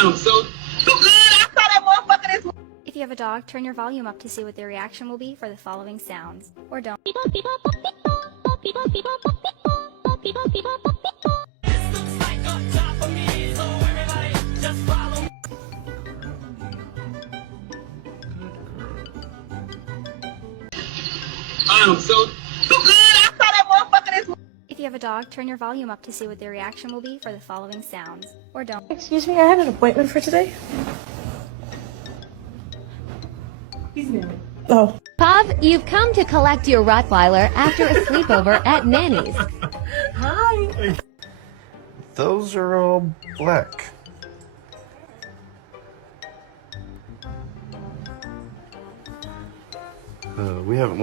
If you have a dog, turn your volume up to see what their reaction will be for the following sounds. Or don't. If you have a dog, turn your volume up to see what their reaction will be for the following sounds. Or don't. Excuse me, I had an appointment for today. Oh. Pav, you've come to collect your Rottweiler after a sleepover at Nanny's. Hi. Those are all black. We haven't